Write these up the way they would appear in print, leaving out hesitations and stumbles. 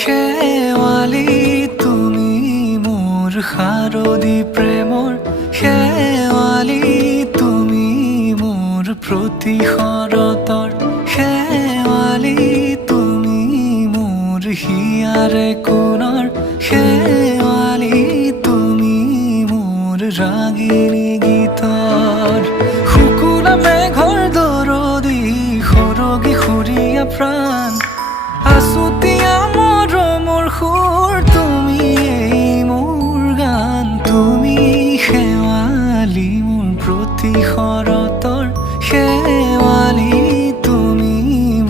শেৱালি তুমি মোৰ শাৰদী প্ৰেমৰ, শেৱালি তুমি মোৰ প্ৰতি শৰতৰ, শেৱালি তুমি মোৰ হিয়াৰে কোণৰ, শেৱালি তুমি মোৰ ৰাগিনী গীতৰ। শুকুলা মেঘৰ দৰদি সৰগী সুৰীয়া প্ৰাণ, আছুতীয়া মৰমৰ সুৰ তুমিয়েই মোৰ গান। তুমি শেৱালি মোৰ প্ৰতি শৰতৰ, শেৱালি তুমি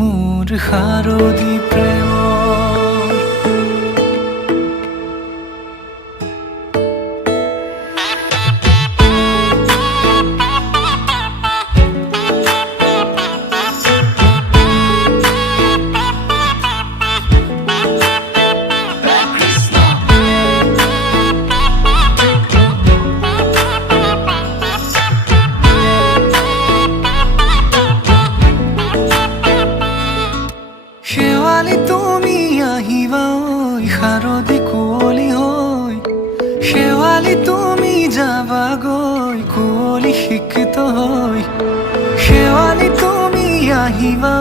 মোৰ শাৰদী প্ৰেমৰ। শেৱালি তুমি আহিবা ঐ শাৰদী কুঁৱলী হৈ, শেৱালি তুমি যাবাগৈ কুঁৱলী সিক্ত হৈ, শেৱালি তুমি আহিবা